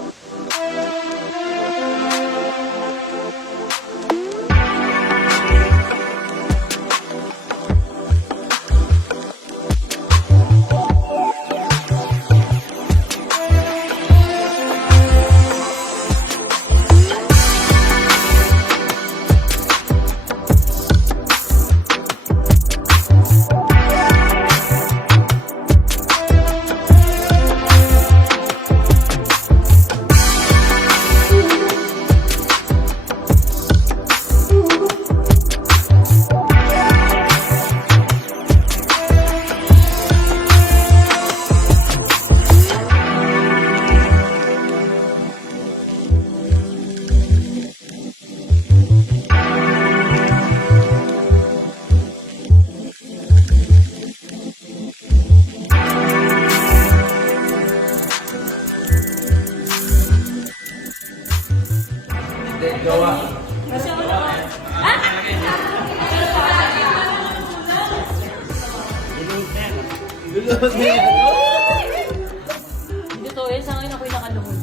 Totoo yan, sa ngayon ako'y nakalungod.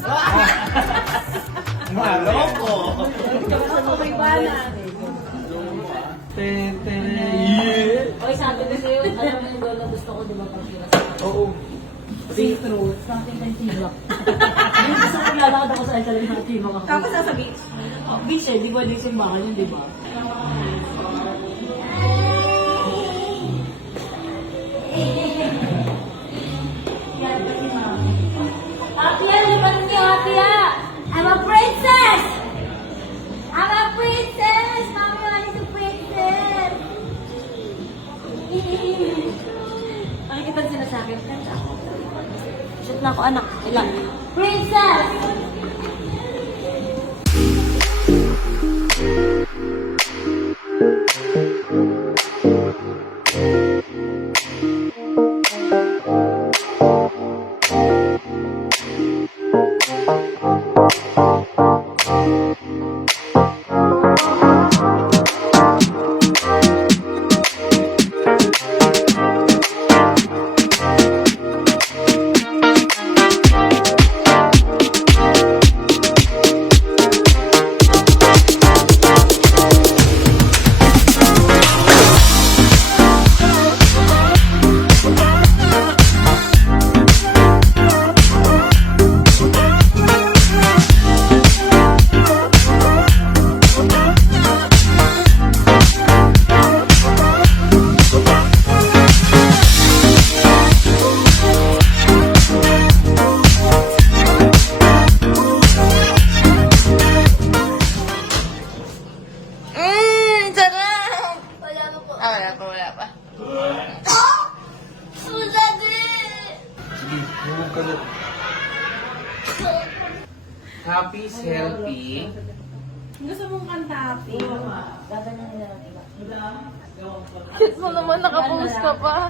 Maloko! Okay, sabi ko sa'yo, alam mo yung goal na gusto ko, di ba, pagkira sa akin? Oo. See through, something like tibak. Gusto ko lalakad ako sa talaga ng tibak ako. Tapos sa beach. Oh, beach eh, di ba, di simbahan yun, di ba? Happy, lipat niyo, Happy. I'm a princess! I'm a princess! Mommy, I want to princess! Nakikita sila sa akin. Shoot na ako, anak. Ilan? Princess! Happy is healthy. Gusto mong kanta, Happy? Mo naman nakapost ka pa.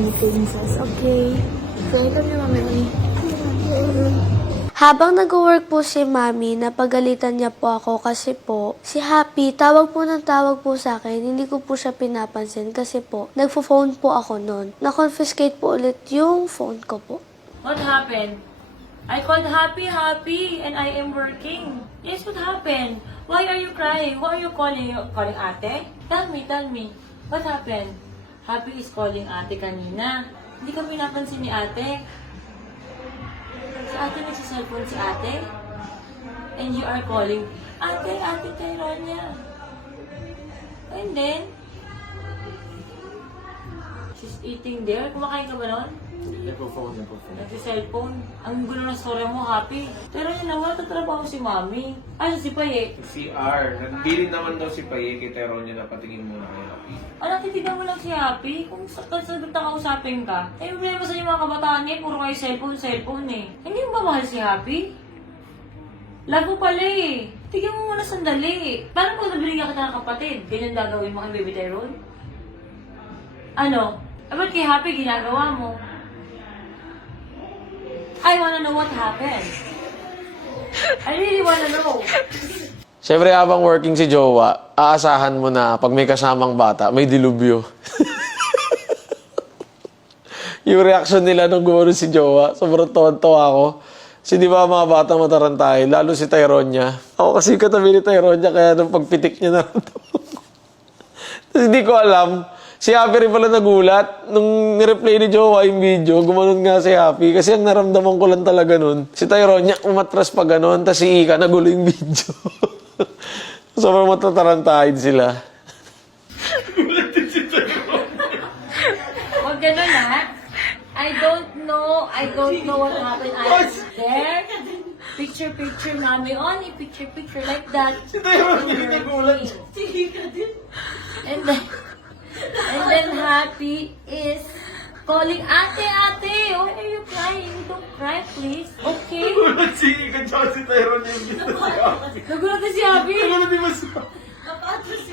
Honey Princess, okay? So, ito ni Mami Honey. Habang nag-work po si Mami, napagalitan niya po ako kasi po, si Happy, tawag po ng tawag po sa akin, hindi ko po siya pinapansin kasi po, nagpo-phone po ako noon. Na-confiscate po ulit yung phone ko po. What happened? I called Happy, and I am working. Yes, what happened? Why are you crying? Why are you calling? Calling ate? Tell me. What happened? Happy is calling ate kanina. Hindi ka pinapansin ni ate. Si ate nagsa-cellphone si ate. And you are calling, ate, Tyronia. And then, she's eating there. Kumakain ka ba nun? Nagsa-cellphone. Ang gulo ng story mo, Happy. Pero yun naman, tatrabaho si Mami. Ay, si Paye. CR. Nagbilin naman daw si Paye kay Tyronia na patingin muna kay Happy. Titigan mo lang si Happy. Kung sagot na kausapin ka. Eh, problema sa yung mga kabataan eh. Puro kayo cellphone eh. Hindi mo ba mahal si Happy? Love mo pala eh. Tignan mo muna sandali. Paano kung nabigyan kita ng kapatid? Ganyan gagawin mo kay Baby Tyrone? Ano? Ba't kay Happy ginagawa mo? I wanna know what happened. I really wanna know. Siyempre, habang working si Jowa, aasahan mo na pag may kasamang bata, may dilubyo. Yung reaction nila nung gumano si Jowa, sobrang tuwan-tuwa ako. Kasi di ba mga bata matarantay, lalo si Tyronia. Ako kasi katabi ni Tyronia, kaya nung pagpitik niya naramdaman ko. Tapos hindi ko alam, si Happy rin pala nagulat. Nung nireplay ni Jowa yung video, gumanon nga si Happy. Kasi ang naramdaman ko lang talaga nun, si Tyronia umatras pa ganon, tapos si Ika nagulo yung video. Sobrang matatarantahin sila. Huwag ganun ha. I don't know what happened. I was there. Picture, Mami. Only picture like that. Si Tyronia nagulat. And then Happy is calling, ate, why are you crying? Don't cry, please. Okay? Nagulat si Ika tsaka si Tyronia yung ginawa si Happy. Nagulat na si Happy. Nagulat di ba siya?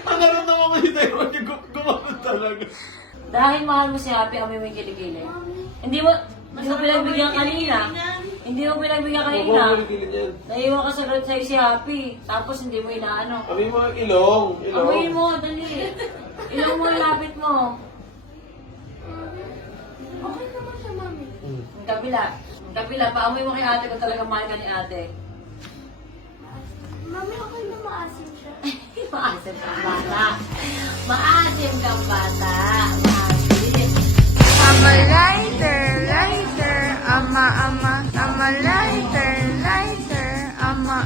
Ang naramdaman ko si Tyronia, gumanon talaga. Dahil mahal mo si Happy, amoy mo yung kilikili. Hindi mo pinagbigyan kanina. Naiwan ka sa grad sa'yo si Happy. Tapos hindi mo inaano. Amoy mo ang ilong. Amoy mo, dali. Ilong mo, lapit mo. Okay naman siya, Mami. Ang kabila, paamoy mo kay ate kung talagang mahal ka ni ate. Mami, okay na maasim siya. Maasim kang bata. Maasim kang bata. Maasim. Ama lighter, ama, ama lighter, ama.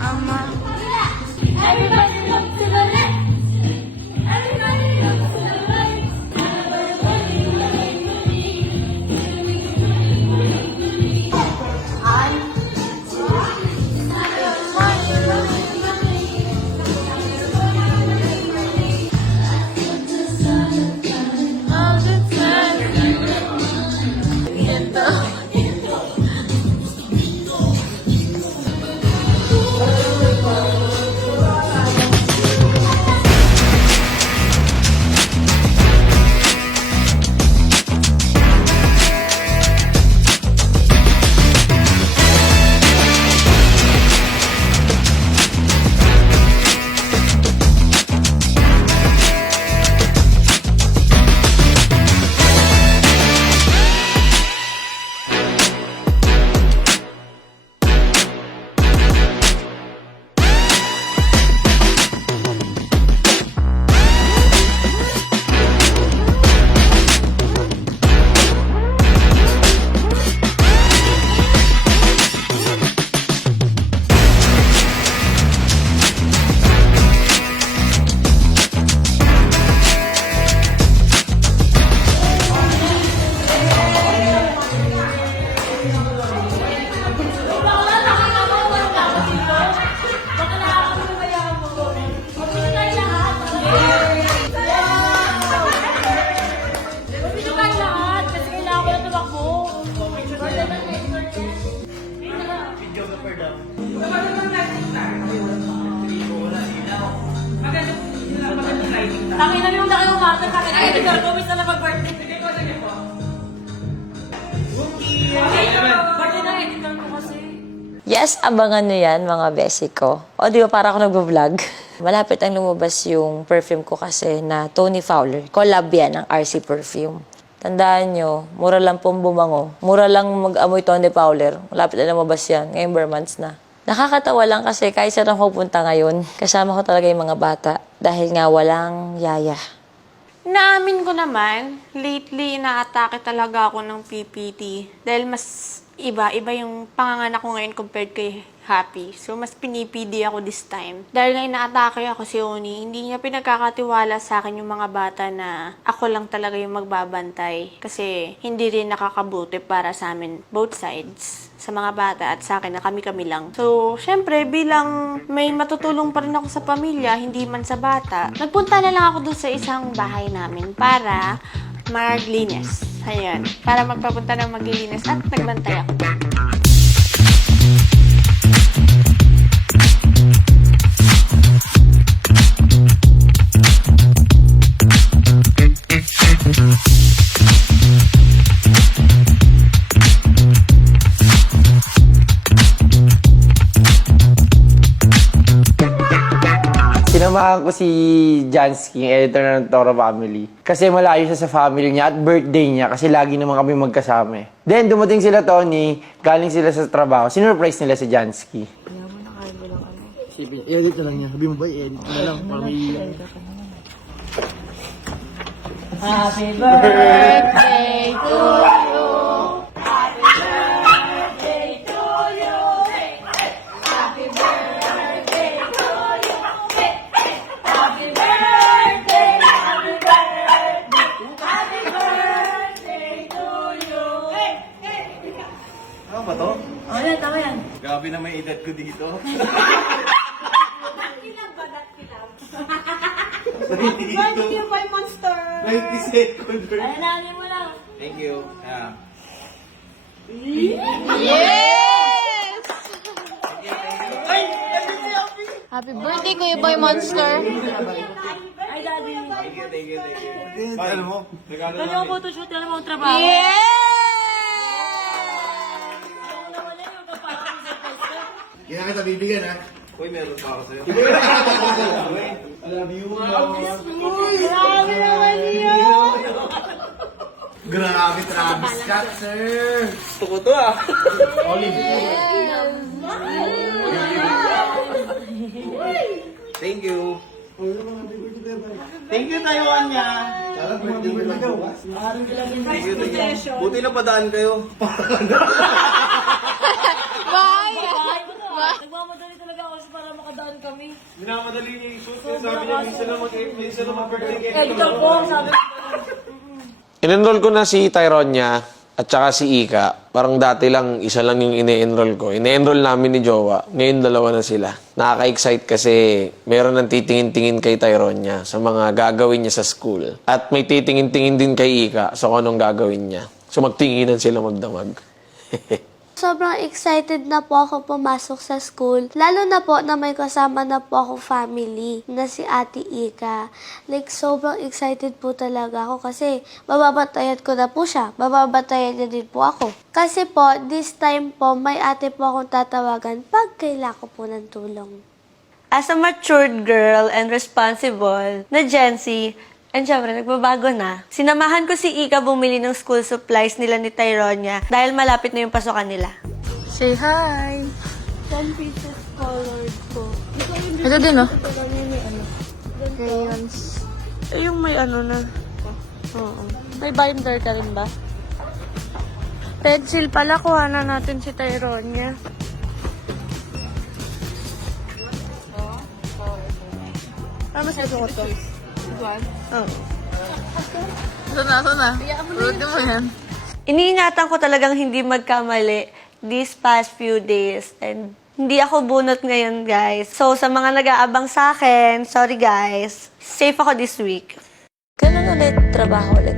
Everybody look to the left. Everybody look to the right. Tangin na yung laki ng mata. Ay, ito, gawin na lang mag-birthday. Bakit na editor ko kasi? Yes, abangan nyo yan, mga besi ko. O, di ba para ako nagbablog? Malapit ang lumabas yung perfume ko kasi na Tony Fowler. Collab yan ng RC Perfume. Tandaan nyo, mura lang pong bumango. Mura lang mag-amoy Tony Fowler. Malapit na lumabas yan. Ngayong bare months na. Nakakatawa lang kasi kahit saan ako pupunta ngayon, kasama ko talaga yung mga bata. Dahil nga walang yaya. Naamin ko naman, lately inaatake talaga ako ng PPT. Dahil mas iba yung panganganak ko ngayon compared kay Happy. So, mas pinipidi ako this time. Dahil nga inaatake ako si Oni, hindi niya pinagkakatiwala sa akin yung mga bata na ako lang talaga yung magbabantay. Kasi hindi rin nakakabuti para sa amin, both sides. Sa mga bata at sa akin na kami-kami lang. So, syempre, bilang may matutulong pa rin ako sa pamilya, hindi man sa bata, nagpunta na lang ako dun sa isang bahay namin para maglinis. Ayan. Para magpapunta ng maglilinis at nagbantay ako. Sinamahan ko si Jansky, yung editor ng Toro Family. Kasi malayo siya sa family niya at birthday niya kasi lagi naman kami magkasama. Then dumating sila, Tony, galing sila sa trabaho. Sinurprise nila si Jansky. I-edit na lang niya. Sabi mo ba, i-edit na lang para may... Happy birthday to you. Happy birthday to you. Happy birthday to you. Happy birthday, happy birthday. Happy birthday to you. Ano ba to? Oh, yan, tama yan. Grabe na may edad ko dito. Thank you, Boy Monster! 90 seconds. Ay, nani mo lang. Thank you. Yeah. Yes! Happy birthday, Kuya Boy Monster! Ay, daddy. Thank you. Alam mo, regalo Kanya ko photoshoot, alam mo ang trabaho. Yes! Wala yung kapatid sa Facebook. Kaya kita bibigyan, ha? Uy, meron pa ako sa'yo. I love you, Grabe naman yun! Grabe, Travis Scott, sir. Gusto ko to, ah. Thank you. Thank you, Taiwan niya. Thank you. Buti na padaan kayo. Nagmamadali talaga ako para makadaan kami. Minamadali niya yung shoot. Sabi niya, minsan na mag-birthday kayo. Editor po, sabi ko. In-enroll ko na si Tyronia at saka si Ika. Parang dati lang, isa lang yung ine-enroll ko. Ine-enroll namin ni Jowa. Ngayon, dalawa na sila. Nakaka-excite kasi meron ng titingin-tingin kay Tyronia sa mga gagawin niya sa school. At may titingin-tingin din kay Ika sa kung anong gagawin niya. So, magtinginan sila magdamag. Sobrang excited na po ako pumasok sa school. Lalo na po na may kasama na po ako family na si Ate Ika. Like, sobrang excited po talaga ako kasi bababatayan ko na po siya. Bababatayan niya din po ako. Kasi po, this time po, may ate po akong tatawagan pag kailangan ko po ng tulong. As a matured girl and responsible na Gen Z, and syempre, nagbabago na. Sinamahan ko si Ika bumili ng school supplies nila ni Tyronia dahil malapit na yung pasukan nila. Say hi! 10 pieces colored po. Ito din, oh. Crayons. Yung may ano na. Oo. May binder ka rin ba? Pencil pala, kuha na natin si Tyronia. Mas gusto ko to. Oo. Ito na. Ulitin mo yan. Iniingatan ko talagang hindi magkamali these past few days. And hindi ako bunot ngayon, guys. So, sa mga nag-aabang sa akin, sorry guys. Safe ako this week. Ganun ulit, trabaho ulit.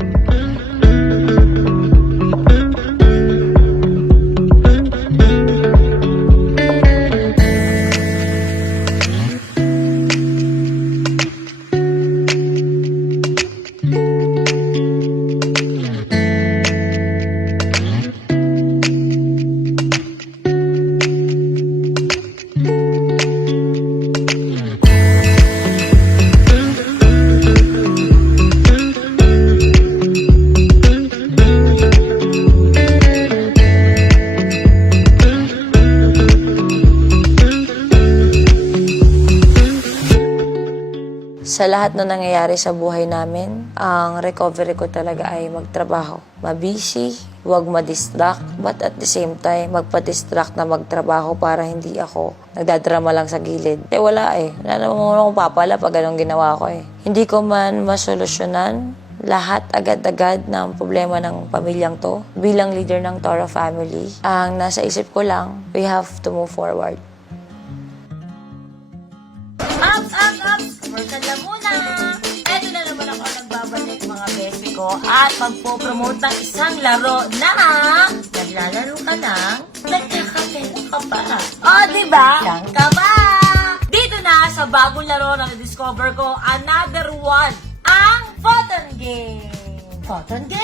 Sa lahat na nangyayari sa buhay namin, ang recovery ko talaga ay magtrabaho. Mabisi, huwag ma-distract, but at the same time, magpa-distract na magtrabaho para hindi ako nagdadrama lang sa gilid. Wala Wala naman akong papala pag anong ginawa ko Hindi ko man masolusyonan lahat agad-agad ng problema ng pamilyang to. Bilang leader ng Toro family, ang nasa isip ko lang, we have to move forward. Up! Commercial na muna! Eto na naman ako nagbabalik mga besi ko at magpo-promote ng isang laro na naglalaro ka ng nagkakapera ka pa. O, diba? Yan ka ba? Dito na sa bagong laro na na-discover ko, another one, ang Photon Game! Photon Game!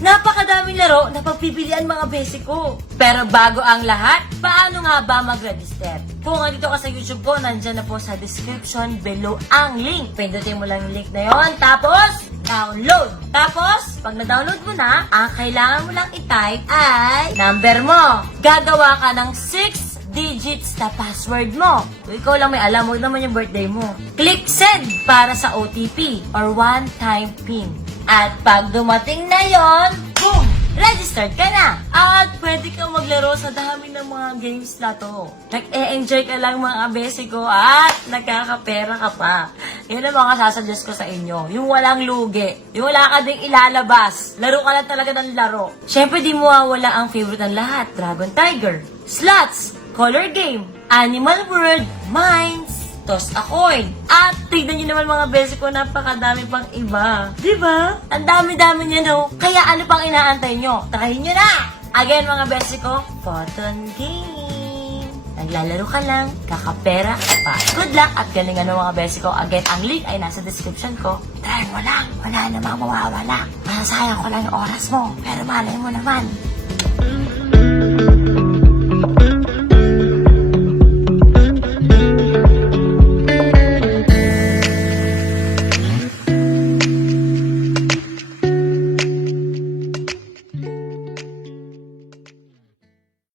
Napakadaming laro na pagpipilian mga basic ko. Pero bago ang lahat, paano nga ba mag-register? Kung nandito ka sa YouTube ko, nandyan na po sa description below ang link. Pindutin mo lang yung link na yon, tapos download. Tapos, pag na-download mo na, ang kailangan mo lang i-type ay number mo. Gagawa ka ng 6 digits na password mo. Kung ikaw lang may alam, huwag naman yung birthday mo. Click send para sa OTP or one-time PIN. At pag dumating na yon, boom! Registered ka na! At pwede kang maglaro sa dami ng mga games na to. Nag-e-enjoy ka lang mga besi ko at nagkakapera ka pa. Yun ang mga sasuggest ko sa inyo. Yung walang lugi. Yung wala ka ding ilalabas. Laro ka lang talaga ng laro. Siyempre di mo wala ang favorite ng lahat. Dragon Tiger, Slots, Color Game, Animal World, Mines, Toss a Coin. At tignan nyo naman mga besi ko, napakadami pang iba. Diba? Ang dami-dami nyo, no? Kaya ano pang inaantay nyo? Try nyo na! Again mga besi ko, Photon Game. Naglalaro ka lang, kakapera ka pa. Good luck at galingan mo mga besi ko. Again, ang link ay nasa description ko. Try mo lang, wala namang mawawala. Masasayang ko lang yung oras mo. Pero malay mo naman.